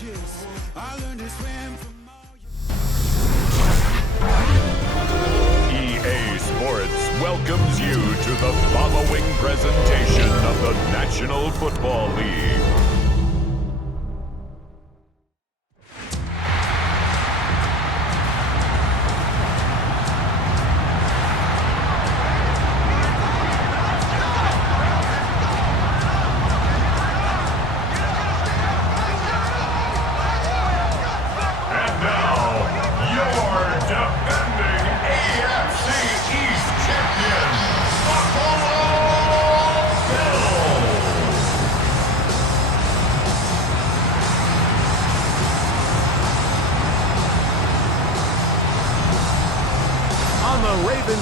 EA Sports welcomes you to the following presentation of the National Football League.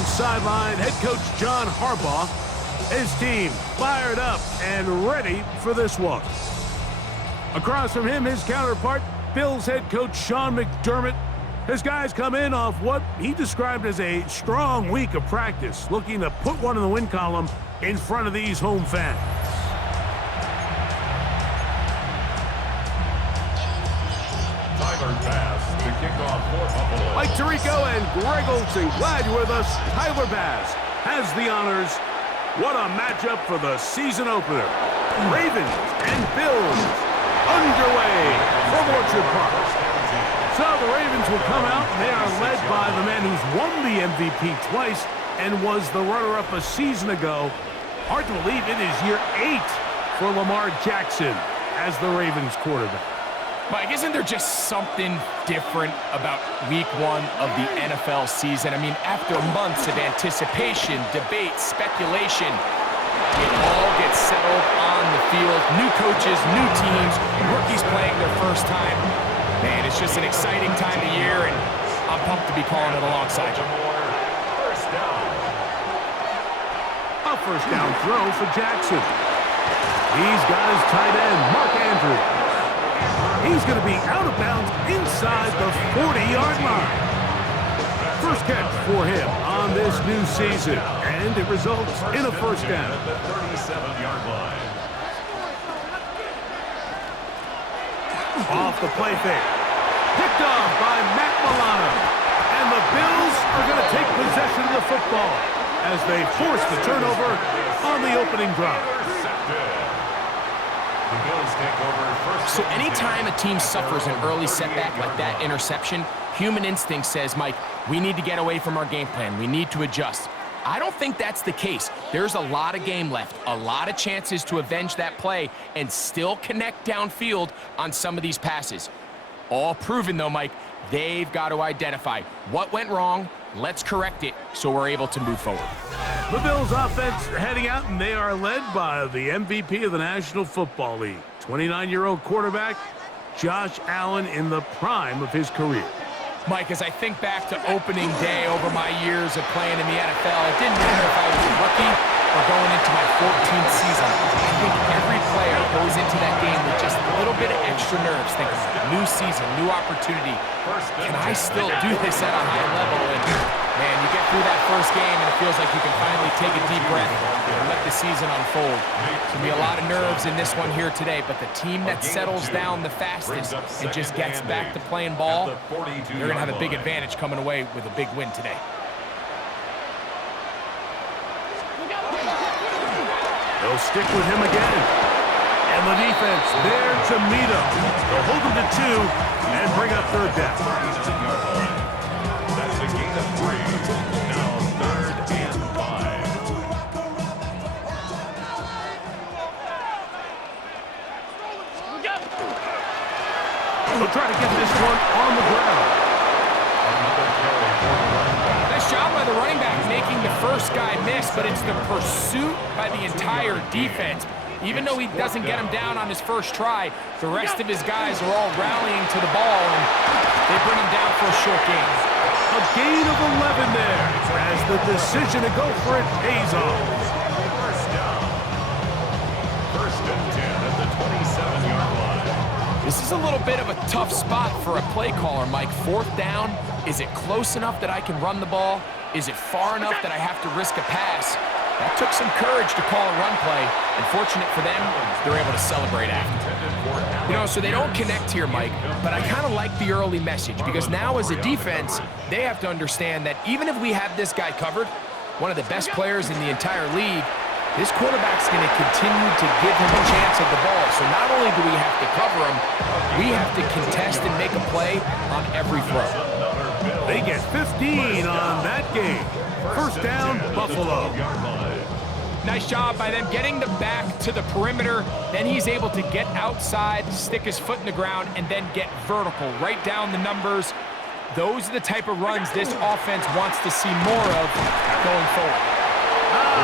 Sideline, head coach John Harbaugh, his team fired up and ready for this one. Across from him, his counterpart, Bills head coach Sean McDermott. His guys come in off what he described as a strong week of practice, looking to put one in the win column in front of these home fans. Mike Tirico and Greg Olsen, glad you're with us. Tyler Bass has the honors. What a matchup for the season opener. Ravens and Bills underway from Orchard Park. So the Ravens will come out, and they are led by the man who's won the MVP twice and was the runner-up a season ago. Hard to believe it is year 8 for Lamar Jackson as the Ravens quarterback. Mike, isn't there just something different about week 1 of the NFL season? I mean, after months of anticipation, debate, speculation, it all gets settled on the field. New coaches, new teams, rookies playing their first time. Man, it's just an exciting time of year, and I'm pumped to be calling it alongside you. A first down throw for Jackson. He's got his tight end, Mark Andrews. He's going to be out of bounds inside the 40-yard line. First catch for him on this new season, and it results in a first down. At the 37-yard line. Off the play fake. Picked off by Matt Milano. And the Bills are going to take possession of the football as they force the turnover on the opening drive. So anytime a team suffers an early setback like that interception, human instinct says, Mike, we need to get away from our game plan. We need to adjust. I don't think that's the case. There's a lot of game left, a lot of chances to avenge that play and still connect downfield on some of these passes. All proven, though, Mike, they've got to identify what went wrong. Let's correct it so we're able to move forward. The Bills offense heading out, and they are led by the MVP of the National Football League, 29-year-old quarterback Josh Allen in the prime of his career. Mike, as I think back to opening day over my years of playing in the NFL, it didn't matter if I was a rookie or going into my 14th season. I think every player goes into that game with just a little bit of extra nerves, thinking, new season, new opportunity. Can I still do this at a high level? And man, you get through that first game and it feels like you can finally take a deep breath and let the season unfold. There's going to be a lot of nerves in this one here today, but the team that settles down the fastest and just gets back to playing ball, they're going to have a big advantage coming away with a big win today. They'll stick with him again. And the defense there to meet him. They'll hold him to 2 and bring up third down. That's a gain of 3. Now 3rd and 5. They'll try to get this one on the ground. Nice job by the running back making the first guy miss, but it's the pursuit by the entire defense. Even though he doesn't get him down on his first try, the rest of his guys are all rallying to the ball, and they bring him down for a short gain. A gain of 11 there as the decision to go for it pays off. First down. 1st and 10 at the 27-yard line. This is a little bit of a tough spot for a play caller, Mike. 4th down, is it close enough that I can run the ball? Is it far enough that I have to risk a pass? That took some courage to call a run play, and fortunate for them, they're able to celebrate after. So they don't connect here, Mike, but I kind of like the early message because now as a defense, they have to understand that even if we have this guy covered, one of the best players in the entire league, this quarterback's going to continue to give him a chance at the ball. So not only do we have to cover him, we have to contest and make a play on every throw. They get 15 on that game. First down, Buffalo. Nice job by them getting the back to the perimeter. Then he's able to get outside, stick his foot in the ground, and then get vertical. Right down the numbers. Those are the type of runs this offense wants to see more of going forward.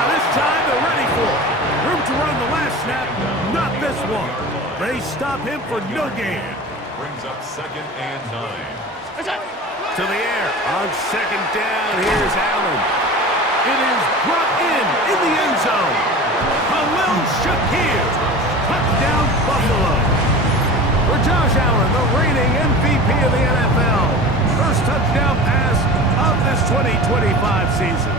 This time they're ready for it. Room to run the last snap, not this one. They stop him for no gain. Brings up 2nd and 9. To the air. On second down, here's Allen. It is brought in the end zone. Khalil Shakir. Touchdown, Buffalo. For Josh Allen, the reigning MVP of the NFL. First touchdown pass of this 2025 season.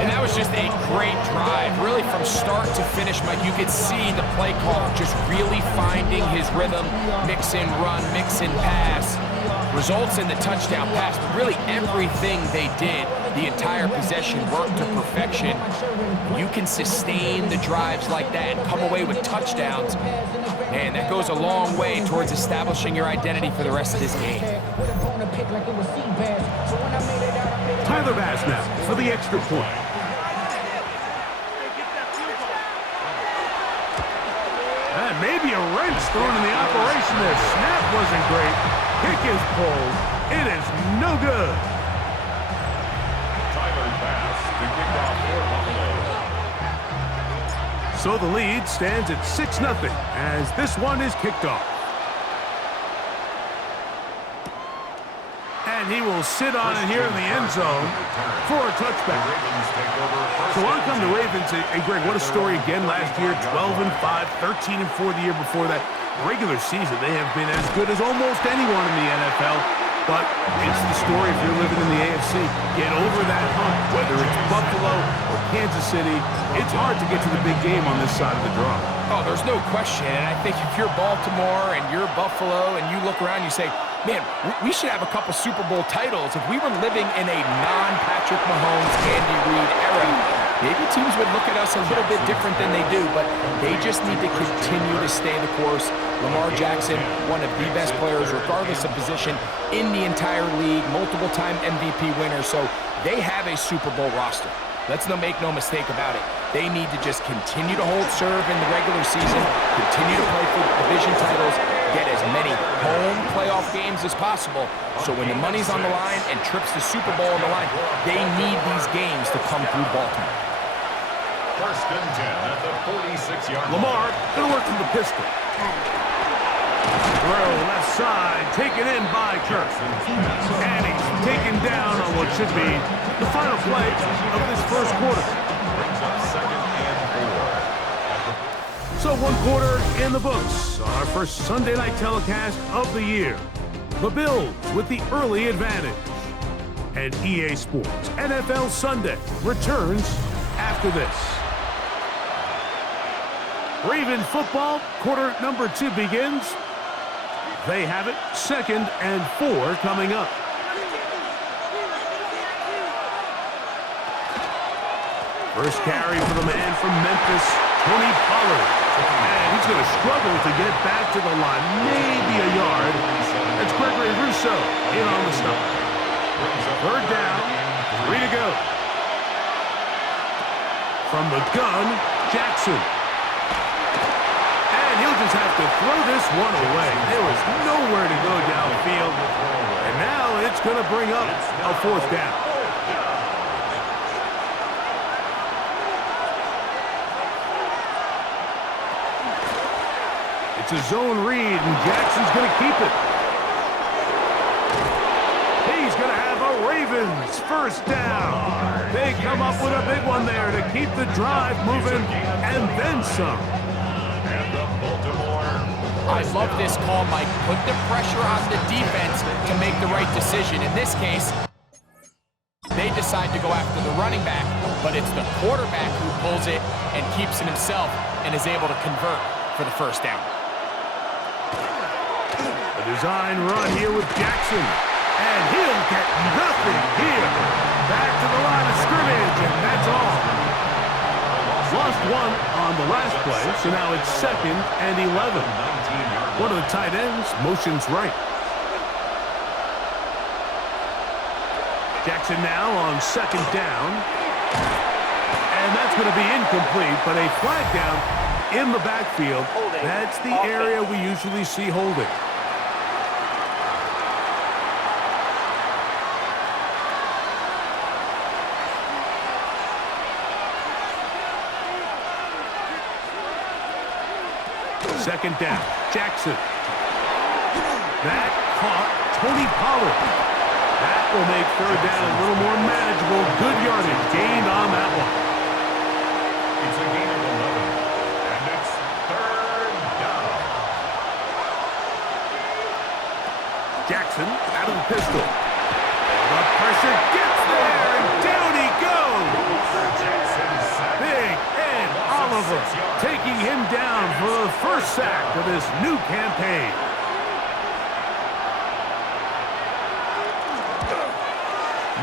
And that was just a great drive. Really from start to finish, Mike, you could see the play call just really finding his rhythm. Mix in run, mix in pass. Results in the touchdown pass. But really everything they did, the entire possession worked to perfection. You can sustain the drives like that and come away with touchdowns. Man, that goes a long way towards establishing your identity for the rest of this game. Tyler Bass now for the extra point. And maybe a wrench thrown in the operation there. Snap wasn't great. Kick is pulled. It is no good. Tyler Bass to kick off for Buffalo. So the lead stands at 6-0 as this one is kicked off. And he will sit on it here in the end zone for a touchback. So on come the Ravens. And Greg, what a story again last year. 12-5, 13-4 the year before that. Regular season, they have been as good as almost anyone in the NFL. But it's the story if you're living in the AFC. Get over that hump, whether it's Buffalo or Kansas City. It's hard to get to the big game on this side of the draw. Oh, there's no question. And I think if you're Baltimore and you're Buffalo and you look around, you say, man, we should have a couple Super Bowl titles. If we were living in a non-Patrick Mahomes, Andy Reid era, maybe teams would look at us a little bit different than they do, but they just need to continue to stay the course. Lamar Jackson, one of the best players, regardless of position, in the entire league, multiple-time MVP winner, so they have a Super Bowl roster. Let's make no mistake about it. They need to just continue to hold serve in the regular season, continue to play for division titles, get as many home playoff games as possible. So when the money's on the line and trips to Super Bowl on the line, they need these games to come through Baltimore. First and 10 at the 46-yard line. Lamar going to work from the pistol. Throw left side, taken in by Kirk. And he's taken down on what should be the final play of this first quarter. Brings up 2nd and 4. So one quarter in the books on our first Sunday night telecast of the year. The Bills with the early advantage. And EA Sports NFL Sunday returns after this. Raven football, quarter number 2 begins. They have it, 2nd and 4 coming up. First carry for the man from Memphis, Tony Pollard. And he's going to struggle to get back to the line, maybe a yard. That's Gregory Rousseau in on the stop. Third down, 3 to go. From the gun, Jackson. And he'll just have to throw this one away. There was nowhere to go downfield. And now it's going to bring up a 4th down. It's a zone read, and Jackson's going to keep it. He's going to have a Ravens first down. They come up with a big one there to keep the drive moving, and then some. I love this call, Mike. Put the pressure on the defense to make the right decision. In this case, they decide to go after the running back, but it's the quarterback who pulls it and keeps it himself and is able to convert. for the first down. A design run here with Jackson. And he'll get nothing here. Back to the line of scrimmage, and that's all. Lost one on the last play, so now it's 2nd and 11. One of the tight ends motions right. Jackson now on 2nd down. And that's going to be incomplete, but a flag down in the backfield. That's the area we usually see holding. Second down, Jackson. That caught Tony Pollard. That will make 3rd down a little more manageable. Good yardage gained on that one. It's a gain of 11, and it's 3rd down. Jackson out of the pistol. The pressure gets there, and down he goes. Big Ed Oliver taking him down for the first sack of this new campaign.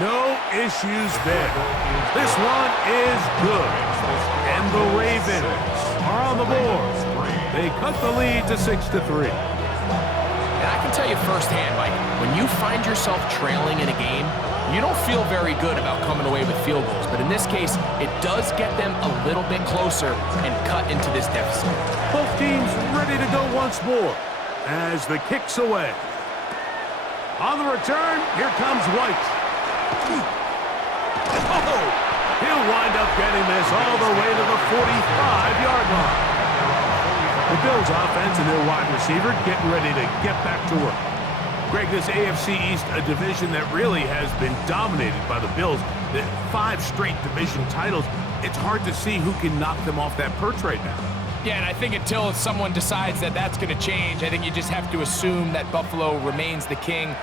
No issues there. This one is good. And the Ravens are on the board. They cut the lead to 6-3. And I can tell you firsthand, Mike, when you find yourself trailing in a game, you don't feel very good about coming away with field goals. But in this case, it does get them a little bit closer and cut into this deficit. Both teams ready to go once more as the kick's away. On the return, here comes White. Oh, he'll wind up getting this all the way to the 45-yard line. The Bills offense and their wide receiver getting ready to get back to work. Greg, this AFC East, a division that really has been dominated by the Bills. The 5 straight division titles. It's hard to see who can knock them off that perch right now. Yeah, and I think until someone decides that that's going to change, I think you just have to assume that Buffalo remains the king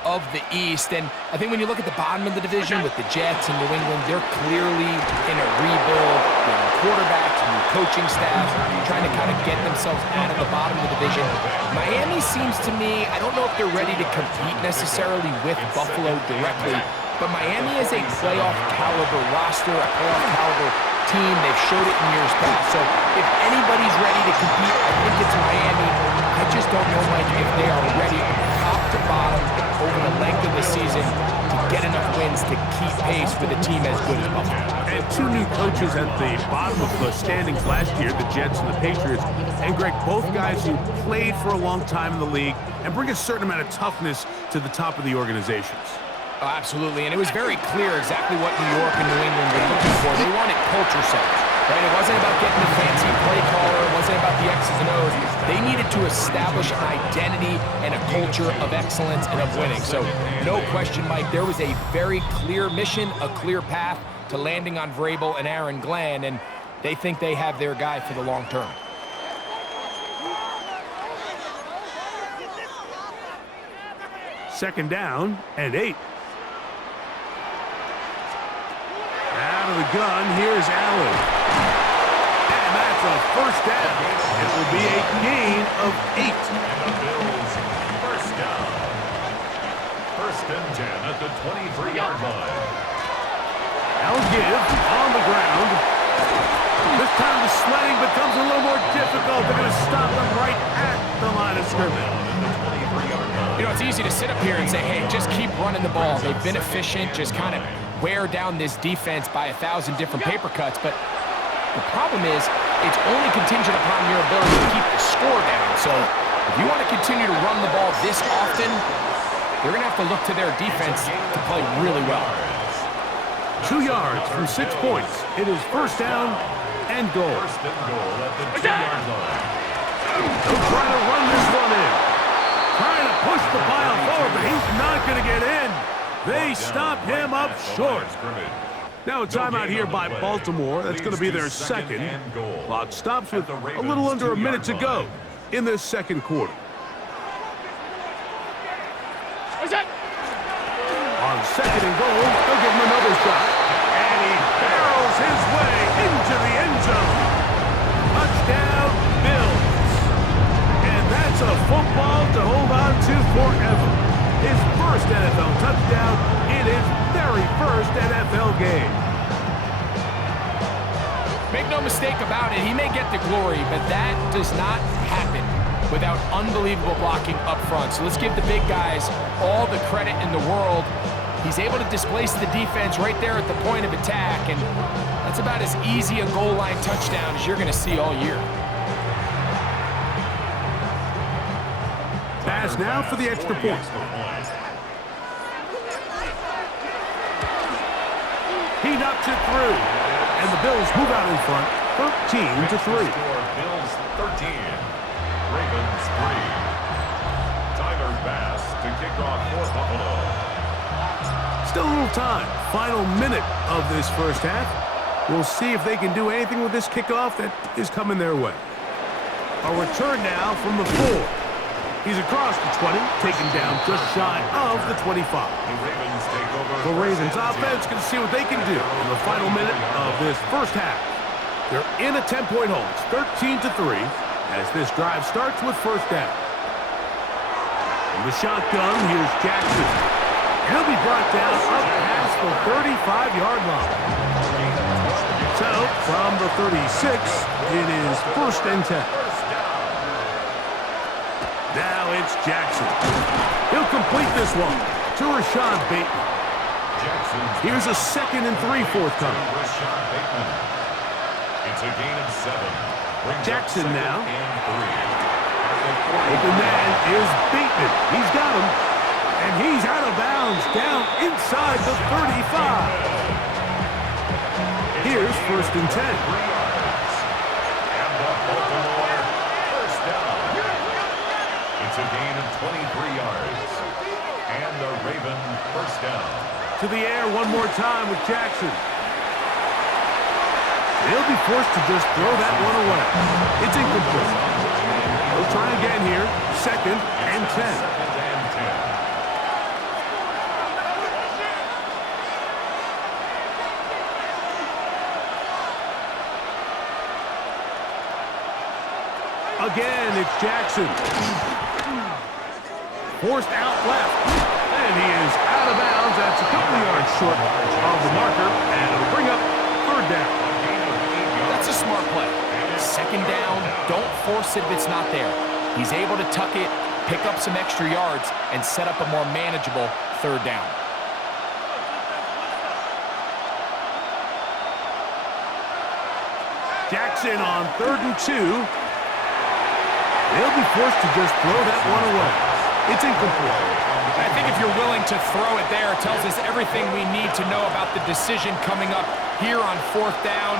of the East. And I think when you look at the bottom of the division with the Jets and New England, they're clearly in a rebuild. New quarterbacks, new coaching staff, trying to kind of get themselves out of the bottom of the division. Miami seems to me, I don't know if they're ready to compete necessarily with Buffalo directly, but Miami is a playoff caliber roster, a playoff caliber team. They've showed it in years past. So if anybody's ready to compete, I think it's Miami. I just don't know, Mike, if they are ready top to bottom over the length of the season to get enough wins to keep pace with a team as good as Buffalo. And 2 new coaches at the bottom of the standings last year, the Jets and the Patriots. And Greg, both guys who played for a long time in the league and bring a certain amount of toughness to the top of the organizations. Oh, absolutely, and it was very clear exactly what New York and New England were looking for. They wanted culture setters, right? It wasn't about getting the fancy play caller. It wasn't about the X's and O's. They needed to establish an identity and a culture of excellence and of winning. So, no question, Mike, there was a very clear mission, a clear path to landing on Vrabel and Aaron Glenn, and they think they have their guy for the long term. Second down and 8. Out of the gun, here's Allen. And that's a first down. It will be a gain of 8. And the Bills, first down. 1st and 10 at the 23-yard line. Allen give on the ground. This time the sledding becomes a little more difficult. They're going to stop them right at the line of scrimmage. You know, it's easy to sit up here and say, hey, just keep running the ball. They've been efficient, just kind of wear down this defense by 1,000 different paper cuts. But the problem is, it's only contingent upon your ability to keep the score down. So if you want to continue to run the ball this often, they're going to have to look to their defense to play really well. 2 yards from 6 points. It is first down and goal. 1st and goal at the 2-yard line. They'll try to run this one in. Trying to push the pile forward, but he's not going to get in. They stop him up short. Now a timeout here by Baltimore. That's going to be their second. Clock stops with a little under a minute to go in this second quarter. On 2nd and goal, they'll give him another shot. And he barrels his way into the end zone. Touchdown, Bills. It's a football to hold on to forever. His first NFL touchdown in his very first NFL game. Make no mistake about it, he may get the glory, but that does not happen without unbelievable blocking up front. So let's give the big guys all the credit in the world. He's able to displace the defense right there at the point of attack, and that's about as easy a goal line touchdown as you're going to see all year. Pass now for the extra point. He knocks it through, and the Bills move out in front, 13-3. Bills 13, Ravens 3. Tyler Bass to kick off for Buffalo. Still a little time. Final minute of this first half. We'll see if they can do anything with this kickoff that is coming their way. A return now from the 4. He's across the 20, taken down just shy of the 25. The Ravens take over. The Ravens offense can see what they can do in the final minute of this first half. They're in a 10-point hole. It's 13-3 as this drive starts with first down. In the shotgun, here's Jackson. He'll be brought down up past the 35-yard line. So, from the 36, it is first and 10. Now it's Jackson. He'll complete this one to Rashad Bateman. Here's a 2nd and 3 forthcoming. It's a gain of 7. Jackson now. Open man is Bateman. He's got him. And he's out of bounds down inside the 35. Here's first and 10. And the Baltimore first down. It's a gain of 23 yards. And the Raven first down. To the air one more time with Jackson. They'll be forced to just throw that one away. It's incomplete. They'll try again here. 2nd and 10. Again, it's Jackson. Forced out left. And he is out of bounds. That's a couple of yards short of the marker. And it'll bring up third down. That's a smart play. 2nd down, don't force it if it's not there. He's able to tuck it, pick up some extra yards, and set up a more manageable third down. Jackson on 3rd and 2. They'll be forced to just throw that one away. It's incomplete. I think if you're willing to throw it there, it tells us everything we need to know about the decision coming up here on 4th down.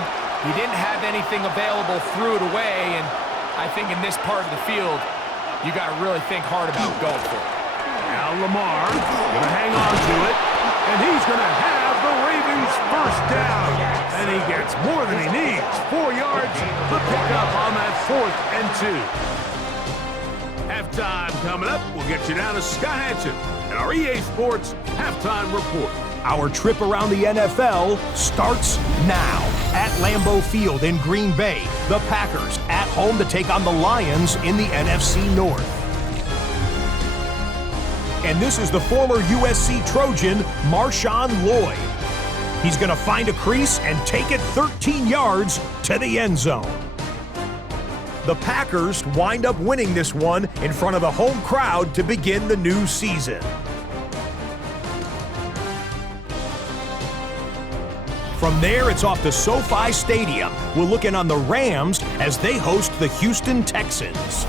He didn't have anything available, threw it away, and I think in this part of the field, you got to really think hard about going for it. Now Lamar going to hang on to it, and he's going to have the Ravens first down. And he gets more than he needs. 4 yards, the pickup on that 4th and 2. Halftime coming up. We'll get you down to Scott Hansen and our EA Sports Halftime Report. Our trip around the NFL starts now. At Lambeau Field in Green Bay, the Packers at home to take on the Lions in the NFC North. And this is the former USC Trojan, Marshawn Lloyd. He's going to find a crease and take it 13 yards to the end zone. The Packers wind up winning this one in front of a home crowd to begin the new season. From there, it's off to SoFi Stadium. We're looking on the Rams as they host the Houston Texans.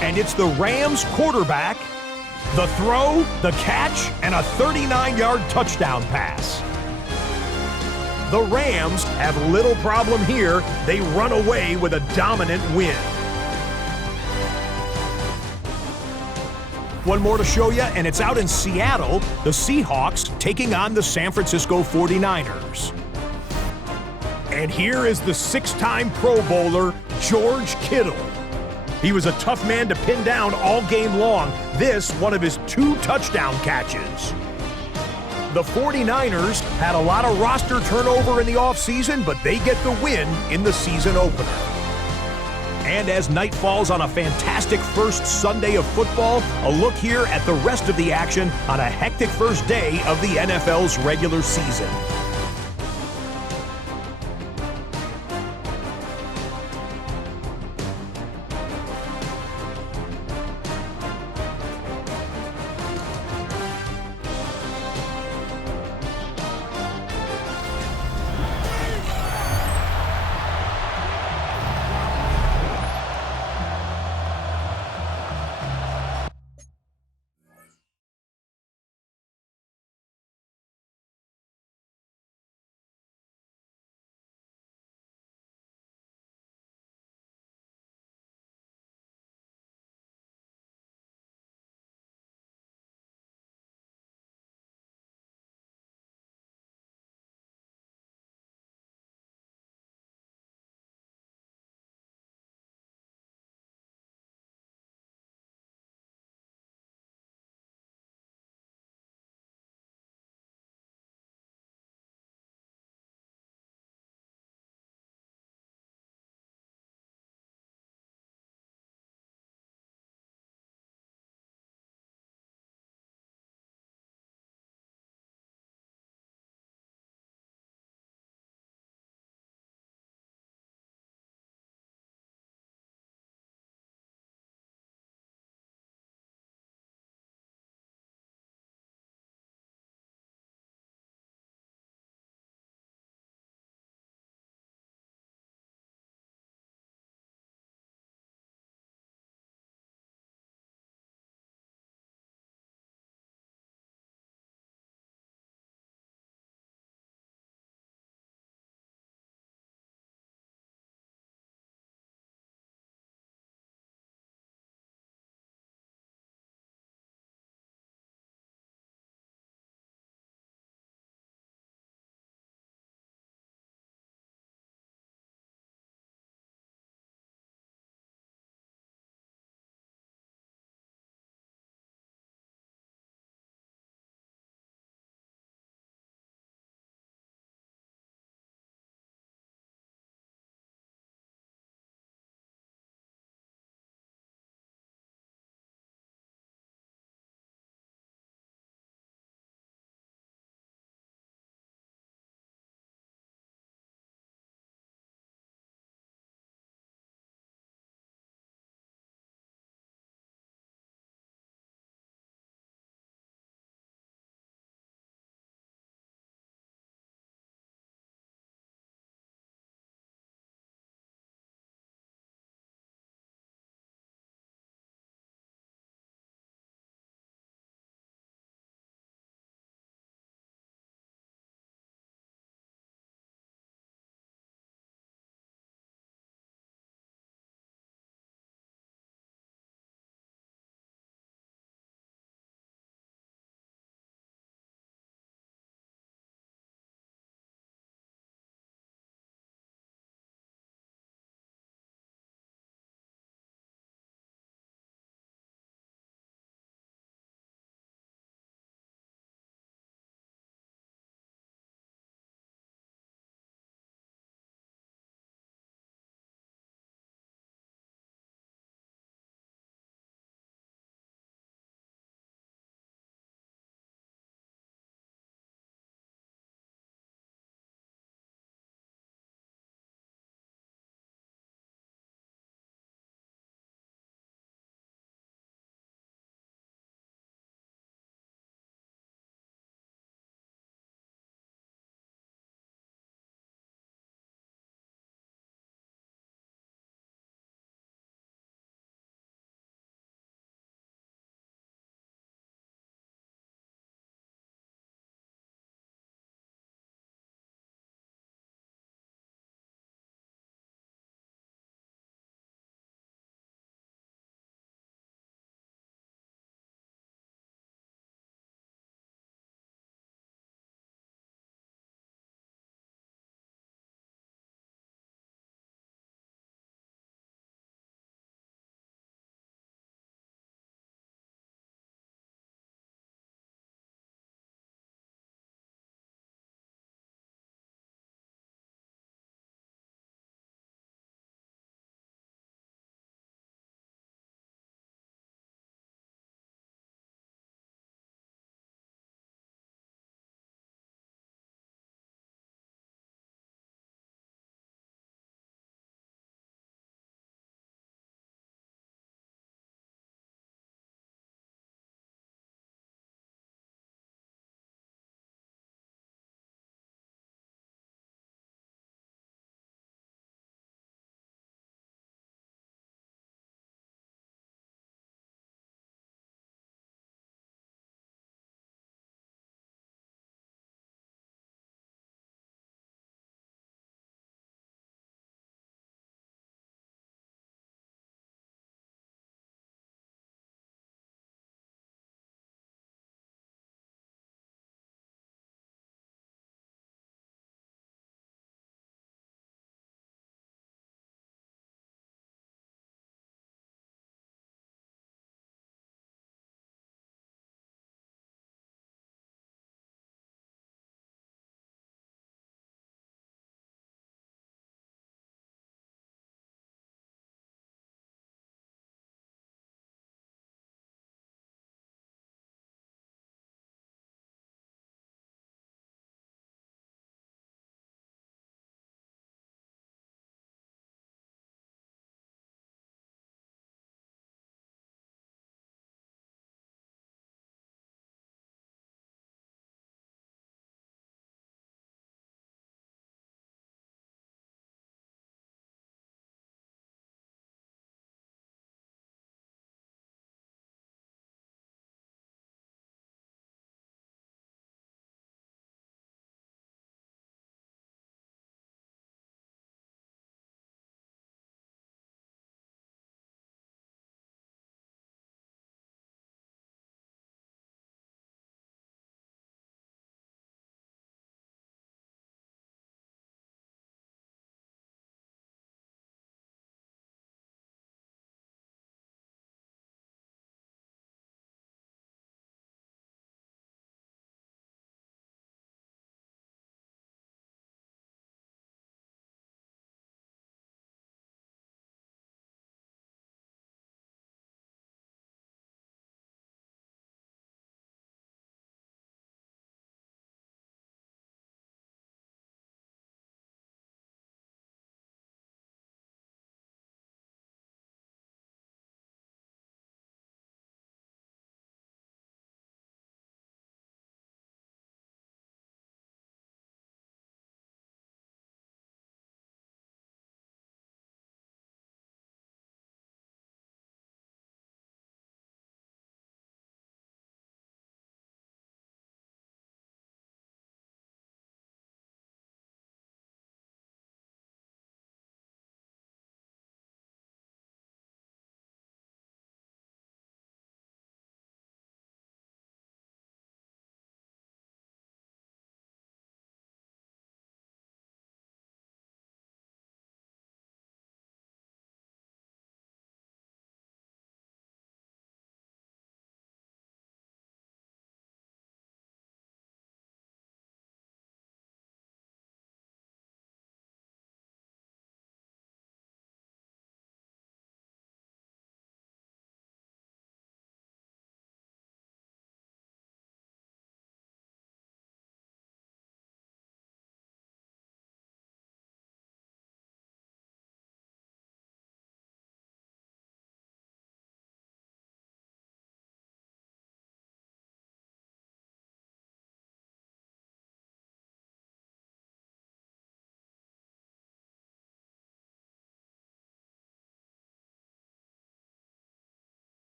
And it's the Rams quarterback, the throw, the catch, and a 39-yard touchdown pass. The Rams have little problem here. They run away with a dominant win. One more to show you, and it's out in Seattle, the Seahawks taking on the San Francisco 49ers. And here is the 6-time Pro Bowler, George Kittle. He was a tough man to pin down all game long. This, one of his 2 touchdown catches. The 49ers had a lot of roster turnover in the offseason, but they get the win in the season opener. And as night falls on a fantastic first Sunday of football, a look here at the rest of the action on a hectic first day of the NFL's regular season.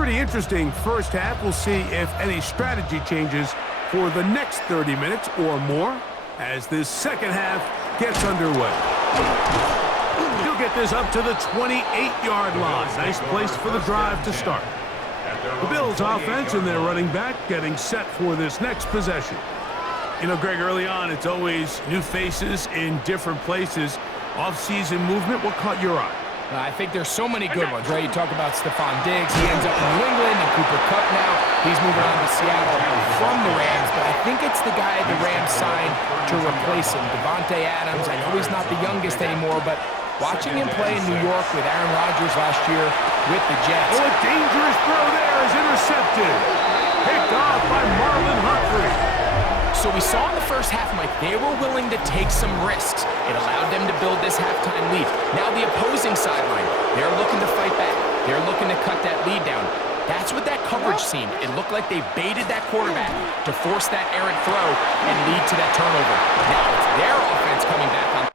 pretty interesting first half. We'll see if any strategy changes for the next 30 minutes or more as this second half gets underway. He'll get this up to the 28-yard line. Nice place for the drive to start. The Bills offense and their running back getting set for this next possession. You know, Greg, early on, it's always new faces in different places. Off-season movement, what caught your eye? I think there's so many good ones, right? You talk about Stephon Diggs. He ends up in New England, and Cooper Kupp now. He's moving on to Seattle from the Rams, but I think it's the guy the Rams signed to replace him, Davante Adams. I know he's not the youngest anymore, but watching him play in New York with Aaron Rodgers last year with the Jets. Oh, a dangerous throw there is intercepted. Picked off by Marlon Humphrey. So we saw in the first half, Mike, they were willing to take some risks. It allowed them to build this halftime lead. Now the opposing sideline, they're looking to fight back. They're looking to cut that lead down. That's what that coverage seemed. It looked like they baited that quarterback to force that errant throw and lead to that turnover. Now it's their offense coming back on